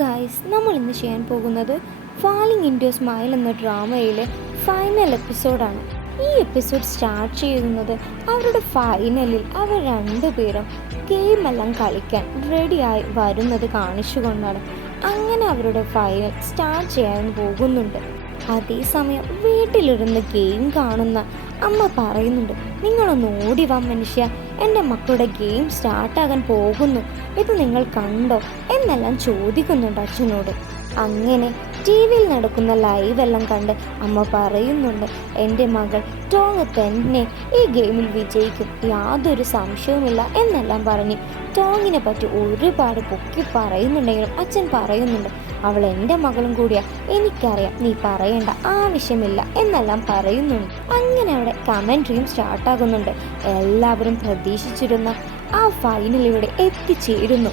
Guys, നമ്മൾ ഇന്ന് ചെയ്യാൻ പോകുന്നത് ഫാളിങ് ഇൻ ടു സ്മൈൽ എന്ന ഡ്രാമയിലെ ഫൈനൽ എപ്പിസോഡാണ്. ഈ എപ്പിസോഡ് സ്റ്റാർട്ട് ചെയ്യുന്നത് അവരുടെ ഫൈനലിൽ അവർ രണ്ടുപേരും ഗെയിമെല്ലാം കളിക്കാൻ റെഡിയായി വരുന്നത് കാണിച്ചുകൊണ്ടാണ്. അങ്ങനെ അവരുടെ ഫൈനൽ സ്റ്റാർട്ട് ചെയ്യാൻ പോകുന്നുണ്ട്. അതേസമയം വീട്ടിലിരുന്ന് ഗെയിം കാണുന്ന അമ്മ പറയുന്നുണ്ട്, നിങ്ങളൊന്ന് ഓടി വാ മനുഷ്യ, എൻ്റെ മക്കളുടെ ഗെയിം സ്റ്റാർട്ടാകാൻ പോകുന്നു, ഇത് നിങ്ങൾ കണ്ടോ എന്നെല്ലാം ചോദിക്കുന്നുണ്ട് അച്ഛനോട്. അങ്ങനെ ടി വിയിൽ നടക്കുന്ന ലൈവെല്ലാം കണ്ട് അമ്മ പറയുന്നുണ്ട്, എൻ്റെ മകൾ ടോങ് തന്നെ ഈ ഗെയിമിൽ വിജയിക്കും, യാതൊരു സംശയവുമില്ല എന്നെല്ലാം പറഞ്ഞ് ടോങ്ങിനെ പറ്റി ഒരുപാട് പൊക്കി പറയുന്നുണ്ടെങ്കിലും അച്ഛൻ പറയുന്നുണ്ട്, അവൾ എൻ്റെ മകളും കൂടിയാ, എനിക്കറിയാം, നീ പറയേണ്ട ആവശ്യമില്ല എന്നെല്ലാം പറയുന്നുണ്ട്. അങ്ങനെ അവിടെ കമൻട്രിയും സ്റ്റാർട്ടാകുന്നുണ്ട്. എല്ലാവരും പ്രതീക്ഷിച്ചിരുന്ന ആ ഫൈനൽ ഇവിടെ എത്തിച്ചേരുന്നു.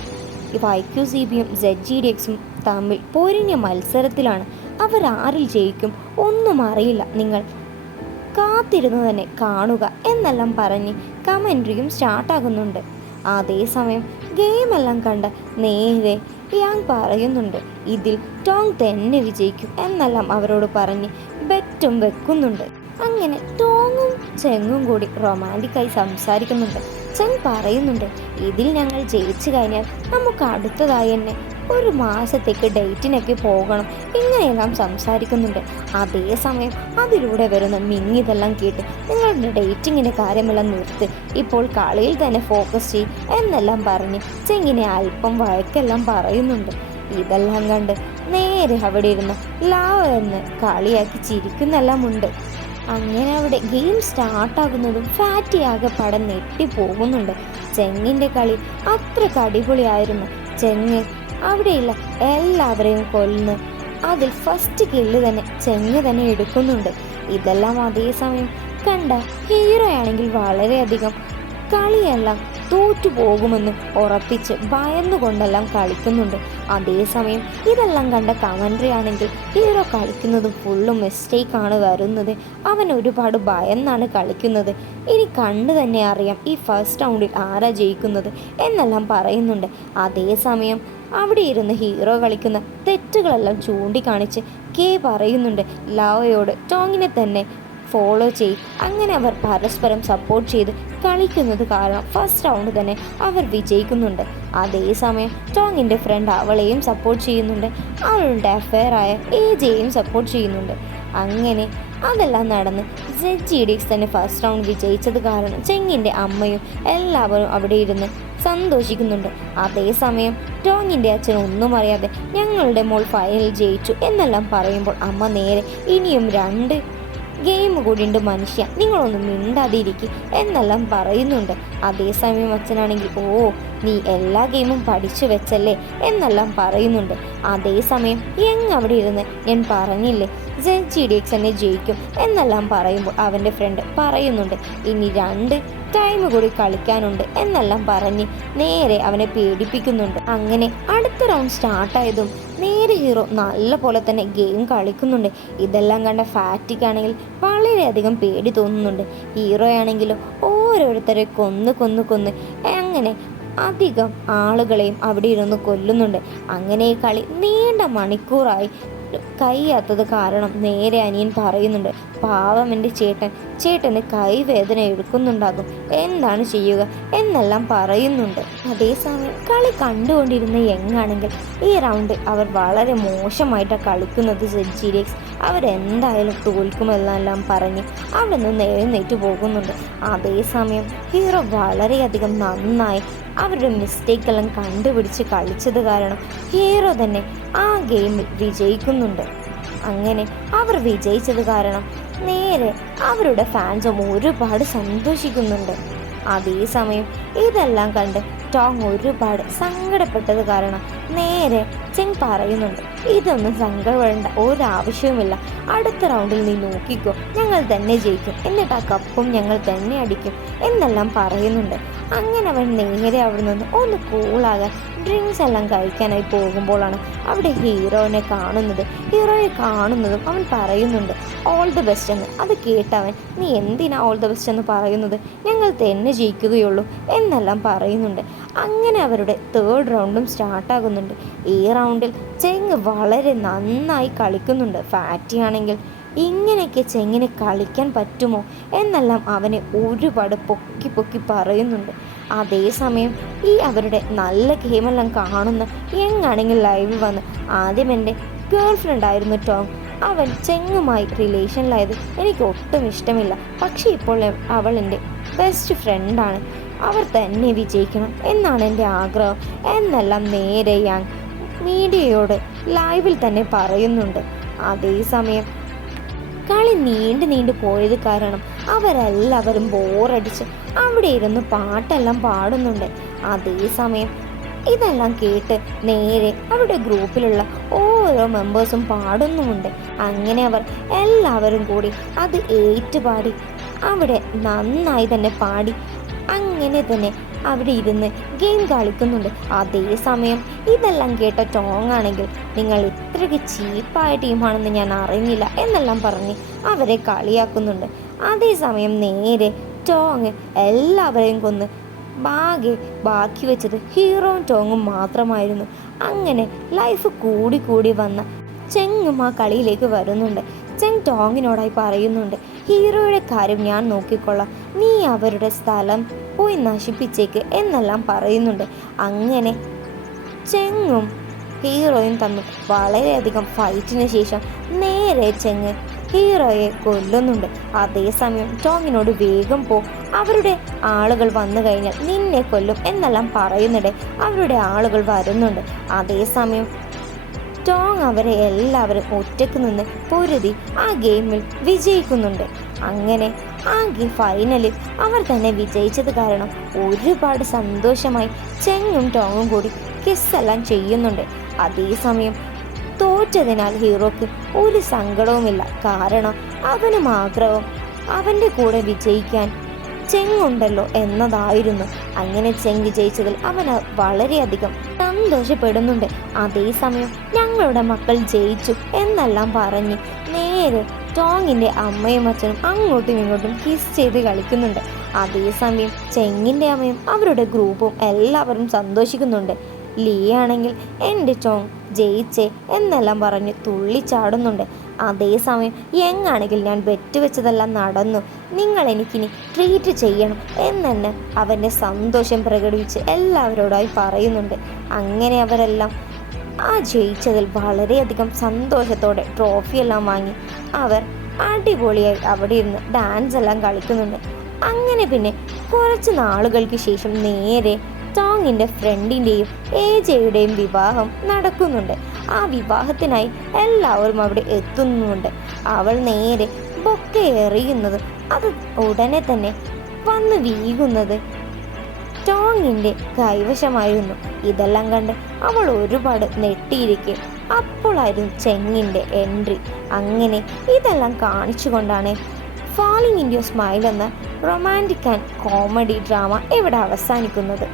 YQCBയും ZGDXും തമ്മിൽ പൊരിഞ്ഞ മത്സരത്തിലാണ്. അവർ ആരിൽ ജയിക്കും ഒന്നും അറിയില്ല, നിങ്ങൾ കാത്തിരുന്ന് തന്നെ കാണുക എന്നെല്ലാം പറഞ്ഞ് കമൻട്രിയും സ്റ്റാർട്ടാകുന്നുണ്ട്. അതേസമയം ഗെയിമെല്ലാം കണ്ട് നേരെ യാങ് പറയുന്നുണ്ട്, ഇതിൽ ടോങ് തന്നെ വിജയിക്കും എന്നെല്ലാം അവരോട് പറഞ്ഞ് ബെറ്റും വെക്കുന്നുണ്ട്. അങ്ങനെ ടോങ്ങും ചെങ്ങും കൂടി റൊമാൻറ്റിക്കായി സംസാരിക്കുന്നുണ്ട്. ചെങ് പറയുന്നുണ്ട്, ഇതിൽ ഞങ്ങൾ ജയിച്ചു കഴിഞ്ഞാൽ നമുക്ക് അടുത്തതായി തന്നെ ഒരു മാസത്തേക്ക് ഡേറ്റിനൊക്കെ പോകണം, ഇങ്ങനെയെല്ലാം സംസാരിക്കുന്നുണ്ട്. അതേസമയം അതിലൂടെ വരുന്ന മിങ്ങിതെല്ലാം കേട്ട് നിങ്ങളുടെ ഡേറ്റിങ്ങിൻ്റെ കാര്യമെല്ലാം നിർത്ത്, ഇപ്പോൾ കളിയിൽ തന്നെ ഫോക്കസ് ചെയ്യും എന്നെല്ലാം പറഞ്ഞ് ചെങ്ങിനെ അല്പം വഴക്കെല്ലാം പറയുന്നുണ്ട്. ഇതെല്ലാം കണ്ട് നേരെ അവിടെ ഇരുന്ന് ലാവ് എന്ന് കളിയാക്കി ചിരിക്കുന്നെല്ലാം ഉണ്ട്. അങ്ങനെ അവിടെ ഗെയിം സ്റ്റാർട്ടാകുന്നതും ഫാറ്റിയാകെ പടം നെട്ടിപ്പോകുന്നുണ്ട്. ചെങ്ങിൻ്റെ കളി അത്രയ്ക്ക് അടിപൊളിയായിരുന്നു. ചെങ്ങ് അവിടെയുള്ള എല്ലാവരെയും കൊല്ലുന്നു. അതിൽ ഫസ്റ്റ് കില്ല് തന്നെ ചെങ്ങ് തന്നെ എടുക്കുന്നുണ്ട്. ഇതെല്ലാം അതേസമയം കണ്ട ഹീറോയാണെങ്കിൽ വളരെയധികം കളിയെല്ലാം തോറ്റു പോകുമെന്ന് ഉറപ്പിച്ച് ഭയന്നുകൊണ്ടെല്ലാം കളിക്കുന്നുണ്ട്. അതേസമയം ഇതെല്ലാം കണ്ട കമൻട്രി ആണെങ്കിൽ ഹീറോ കളിക്കുന്നതും ഫുള്ളും മിസ്റ്റേക്കാണ് വരുന്നത്, അവൻ ഒരുപാട് ഭയന്നാണ് കളിക്കുന്നത്, ഇനി കണ്ടു തന്നെ അറിയാം ഈ ഫസ്റ്റ് റൗണ്ടിൽ ആരാ ജയിക്കുന്നത് എന്നെല്ലാം പറയുന്നുണ്ട്. അതേസമയം അവിടെ ഇരുന്ന് ഹീറോ കളിക്കുന്ന തെറ്റുകളെല്ലാം ചൂണ്ടിക്കാണിച്ച് കെ പറയുന്നുണ്ട്, ലാവയോട് ടോങ്ങിനെ തന്നെ ഫോളോ ചെയ്യും. അങ്ങനെ അവർ പരസ്പരം സപ്പോർട്ട് ചെയ്ത് കളിക്കുന്നത് കാരണം ഫസ്റ്റ് റൗണ്ട് തന്നെ അവർ വിജയിക്കുന്നുണ്ട്. അതേസമയം ടോങ്ങിൻ്റെ ഫ്രണ്ട് അവളെയും സപ്പോർട്ട് ചെയ്യുന്നുണ്ട്, അവളുടെ അഫെയറായ AJയും സപ്പോർട്ട് ചെയ്യുന്നുണ്ട്. അങ്ങനെ അതെല്ലാം നടന്ന് ZGDX തന്നെ ഫസ്റ്റ് റൗണ്ട് വിജയിച്ചത് കാരണം ചെങ്ങിൻ്റെ അമ്മയും എല്ലാവരും അവിടെ ഇരുന്ന് സന്തോഷിക്കുന്നുണ്ട്. അതേസമയം ടോങ്ങിൻ്റെ അച്ഛൻ ഒന്നും അറിയാതെ ഞങ്ങളുടെ മോൾ ഫൈനൽ ജയിച്ചു എന്നെല്ലാം പറയുമ്പോൾ അമ്മ നേരെ ഇനിയും 2 ഗെയിം കൂടിയുണ്ട് മനുഷ്യ, നിങ്ങളൊന്നും മിണ്ടാതിരിക്കും എന്നെല്ലാം പറയുന്നുണ്ട്. അതേസമയം അച്ഛനാണെങ്കിൽ നീ എല്ലാ ഗെയിമും പഠിച്ചു വെച്ചല്ലേ എന്നെല്ലാം പറയുന്നുണ്ട്. അതേസമയം അവിടെ ഇരുന്ന് ഞാൻ പറഞ്ഞില്ലേ ZGDX തന്നെ ജയിക്കും എന്നെല്ലാം പറയുമ്പോൾ അവൻ്റെ ഫ്രണ്ട് പറയുന്നുണ്ട്, ഇനി 2 ടൈം കൂടി കളിക്കാനുണ്ട് എന്നെല്ലാം പറഞ്ഞ് നേരെ അവനെ പേടിപ്പിക്കുന്നുണ്ട്. അങ്ങനെ അടുത്ത റൗണ്ട് സ്റ്റാർട്ടായതും നേരെ ഹീറോ നല്ല പോലെ തന്നെ ഗെയിം കളിക്കുന്നുണ്ട്. ഇതെല്ലാം കണ്ട ഫാറ്റിക്കാണെങ്കിൽ വളരെയധികം പേടി തോന്നുന്നുണ്ട്. ഹീറോ ആണെങ്കിലും ഓരോരുത്തരെ കൊന്ന് അങ്ങനെ അധികം ആളുകളെയും അവിടെ ഇരുന്ന് കൊല്ലുന്നുണ്ട്. അങ്ങനെ ഈ കളി നീണ്ട മണിക്കൂറായി കഴിയാത്തത് കാരണം നേരെ അനിയൻ പറയുന്നുണ്ട്, പാവം എൻ്റെ ചേട്ടന് കൈവേദന എടുക്കുന്നുണ്ടാകും, എന്താണ് ചെയ്യുക എന്നെല്ലാം പറയുന്നുണ്ട്. അതേസമയം കളി കണ്ടുകൊണ്ടിരുന്ന യങ്ങാണെങ്കിൽ ഈ റൗണ്ട് അവർ വളരെ മോശമായിട്ടാണ് കളിക്കുന്നത്. ZGDX അവരെന്തായാലും തോൽക്കുമെന്നെല്ലാം പറഞ്ഞ് അവിടെ നിന്ന് എഴുന്നേറ്റ് പോകുന്നുണ്ട്. അതേസമയം ഹീറോ വളരെയധികം നന്നായി അവരുടെ മിസ്റ്റേക്കെല്ലാം കണ്ടുപിടിച്ച് കളിച്ചത് കാരണം ഹീറോ തന്നെ ആ ഗെയിമിൽ വിജയിക്കുന്നുണ്ട്. അങ്ങനെ അവർ വിജയിച്ചത് കാരണം നേരെ അവരുടെ ഫാൻസും ഒരുപാട് സന്തോഷിക്കുന്നുണ്ട്. അതേസമയം ഇതെല്ലാം കണ്ട് ടോങ് ഒരുപാട് സങ്കടപ്പെട്ടത് കാരണം നേരെ ചെങ് പറയുന്നുണ്ട്, ഇതൊന്നും സങ്കടപ്പെടേണ്ട ഒരാവശ്യവുമില്ല, അടുത്ത റൗണ്ടിൽ നീ നോക്കിക്കോ, ഞങ്ങൾ തന്നെ ജയിക്കും, എന്നിട്ട് ആ കപ്പും ഞങ്ങൾ തന്നെ അടിക്കും എന്നെല്ലാം പറയുന്നുണ്ട്. അങ്ങനെ അവൻ നേരെ അവിടെ നിന്ന് ഒന്ന് കൂളാകാൻ ഡ്രിങ്ക്സ് എല്ലാം കഴിക്കാനായി പോകുമ്പോഴാണ് അവിടെ ഹീറോയെ കാണുന്നതും അവൻ പറയുന്നുണ്ട് ഓൾ ദി ബെസ്റ്റ് എന്ന്. അത് കേട്ടവൻ നീ എന്തിനാ ഓൾ ദി ബെസ്റ്റ് എന്ന് പറയുന്നത്, ഞങ്ങൾ തന്നെ ജയിക്കുകയുള്ളൂ എന്നെല്ലാം പറയുന്നുണ്ട്. അങ്ങനെ അവരുടെ 3rd റൗണ്ടും സ്റ്റാർട്ടാകുന്നുണ്ട്. ഈ റൗണ്ടിൽ ചെങ് വളരെ നന്നായി കളിക്കുന്നുണ്ട്. ഫാറ്റി ആണെങ്കിൽ ഇങ്ങനെയൊക്കെ ചെങ്ങിനെ കളിക്കാൻ പറ്റുമോ എന്നെല്ലാം അവനെ ഒരുപാട് പൊക്കി പറയുന്നുണ്ട്. അതേസമയം ഈ അവരുടെ നല്ല ഗെയിമെല്ലാം കാണുന്ന യങ്ങാണെങ്കിൽ ലൈവിൽ വന്ന് ആദ്യം എൻ്റെ ഗേൾ ഫ്രണ്ട് ആയിരുന്നു ടോങ്, അവൻ ചെങ്ങുമായി റിലേഷനിലായത് എനിക്ക് ഒട്ടും ഇഷ്ടമില്ല, പക്ഷേ ഇപ്പോൾ അവൾ എൻ്റെ ബെസ്റ്റ് ഫ്രണ്ടാണ്, അവർ തന്നെ വിജയിക്കണം എന്നാണ് എൻ്റെ ആഗ്രഹം എന്നെല്ലാം നേരെ യാങ് മീഡിയയോട് ലൈവിൽ തന്നെ പറയുന്നുണ്ട്. അതേസമയം കളി നീണ്ടു പോയത് കാരണം അവരെല്ലാവരും ബോറടിച്ച് അവിടെ ഇരുന്ന് പാട്ടെല്ലാം പാടുന്നുണ്ട്. അതേസമയം ഇതെല്ലാം കേട്ട് നേരെ അവരുടെ ഗ്രൂപ്പിലുള്ള ഓരോ മെമ്പേഴ്സും പാടുന്നുമുണ്ട്. അങ്ങനെ അവർ എല്ലാവരും കൂടി അത് ഏറ്റുപാടി അവിടെ നന്നായി തന്നെ പാടി അങ്ങനെ തന്നെ അവിടെ ഇരുന്ന് ഗെയിം കളിക്കുന്നുണ്ട്. അതേസമയം ഇതെല്ലാം കേട്ട ടോങ് ആണെങ്കിൽ നിങ്ങൾ ഇത്രയ്ക്ക് ചീപ്പായ ടീമാണെന്ന് ഞാൻ അറിഞ്ഞില്ല എന്നെല്ലാം പറഞ്ഞ് അവരെ കളിയാക്കുന്നുണ്ട്. അതേസമയം നേരെ ടോങ് എല്ലാവരെയും കൊന്ന് ബാക്കി വെച്ചത് ഹീറോയും ടോങ്ങും മാത്രമായിരുന്നു. അങ്ങനെ ലൈഫ് കൂടി വന്ന ചെങ്ങും ആ കളിയിലേക്ക് വരുന്നുണ്ട്. ചെങ് ടോങ്ങിനോടായി പറയുന്നുണ്ട് ഹീറോയുടെ കാര്യം ഞാൻ നോക്കിക്കൊള്ളാം, നീ അവരുടെ സ്ഥലം പോയി നശിപ്പിച്ചേക്ക് എന്നെല്ലാം പറയുന്നുണ്ട്. അങ്ങനെ ചെങ്ങും ഹീറോയും തമ്മിൽ വളരെയധികം ഫൈറ്റിന് ശേഷം നേരെ ചെങ്ങ് ഹീറോയെ കൊല്ലുന്നുണ്ട്. അതേസമയം ടോങ്ങിനോട് വേഗം അവരുടെ ആളുകൾ വന്നു കഴിഞ്ഞാൽ നിന്നെ കൊല്ലും എന്നെല്ലാം പറയുന്നുണ്ട്. അവരുടെ ആളുകൾ വരുന്നുണ്ട്. അതേസമയം ടോങ് അവരെ എല്ലാവരും ഒറ്റക്ക് നിന്ന് പൊരുതി ആ ഗെയിമിൽ വിജയിക്കുന്നുണ്ട്. അങ്ങനെ ആ ഫൈനലിൽ അവർ തന്നെ വിജയിച്ചത് കാരണം ഒരുപാട് സന്തോഷമായി ചെങ്ങും ടോങ്ങും കൂടി കിസ്സെല്ലാം ചെയ്യുന്നുണ്ട്. അതേസമയം തോറ്റതിനാൽ ഹീറോക്ക് ഒരു സങ്കടവുമില്ല, കാരണം അവനും ആഗ്രഹം അവൻ്റെ കൂടെ വിജയിക്കാൻ ചെങ്ങുണ്ടല്ലോ എന്നതായിരുന്നു. അങ്ങനെ ചെങ് വിജയിച്ചതിൽ അവൻ വളരെയധികം സന്തോഷപ്പെടുന്നുണ്ട്. അതേസമയം ഞങ്ങളുടെ മക്കൾ ജയിച്ചു എന്നെല്ലാം പറഞ്ഞ് നേരെ ടോങ്ങിൻ്റെ അമ്മയും അച്ഛനും അങ്ങോട്ടും ഇങ്ങോട്ടും കിസ് ചെയ്ത് കളിക്കുന്നുണ്ട്. അതേസമയം ചെങ്ങിൻ്റെ അമ്മയും അവരുടെ ഗ്രൂപ്പും എല്ലാവരും സന്തോഷിക്കുന്നുണ്ട്. ലീ ആണെങ്കിൽ എൻ്റെ ടോങ് ജയിച്ചേ എന്നെല്ലാം പറഞ്ഞ് തുള്ളിച്ചാടുന്നുണ്ട്. അതേസമയം യങ്ങാണെങ്കിൽ ഞാൻ ബെറ്റ് വെച്ചതെല്ലാം നടന്നു, നിങ്ങൾ എനിക്കിനി ട്രീറ്റ് ചെയ്യണം എന്നെ അവൻ്റെ സന്തോഷം പ്രകടിപ്പിച്ച് എല്ലാവരോടായി പറയുന്നുണ്ട്. അങ്ങനെ അവരെല്ലാം ആ ജയിച്ചതിൽ വളരെയധികം സന്തോഷത്തോടെ ട്രോഫിയെല്ലാം വാങ്ങി അവർ അടിപൊളിയായി അവിടെ ഇരുന്ന് ഡാൻസ് എല്ലാം കളിക്കുന്നുണ്ട്. അങ്ങനെ പിന്നെ കുറച്ച് നാളുകൾക്ക് ശേഷം നേരെ ടോങ്ങിൻ്റെ ഫ്രണ്ടിൻ്റെയും ഏജയുടെയും വിവാഹം നടക്കുന്നുണ്ട്. ആ വിവാഹത്തിനായി എല്ലാവരും അവിടെ എത്തുന്നുമുണ്ട്. അവൾ നേരെ ബൊക്കെ എറിയുന്നത് അത് ഉടനെ തന്നെ വന്ന് വീകുന്നത് ടോങ്ങിൻ്റെ കൈവശമായിരുന്നു. ഇതെല്ലാം കണ്ട് അവൾ ഒരുപാട് നെട്ടിയിരിക്കെ അപ്പോഴായിരുന്നു ചെങ്ങിൻ്റെ എൻട്രി. അങ്ങനെ ഇതെല്ലാം കാണിച്ചുകൊണ്ടാണ് ഫാളിങ് ഇൻ യുവർ സ്മൈൽ എന്ന റൊമാൻറ്റിക് ആൻഡ് കോമഡി ഡ്രാമ ഇവിടെ അവസാനിക്കുന്നത്.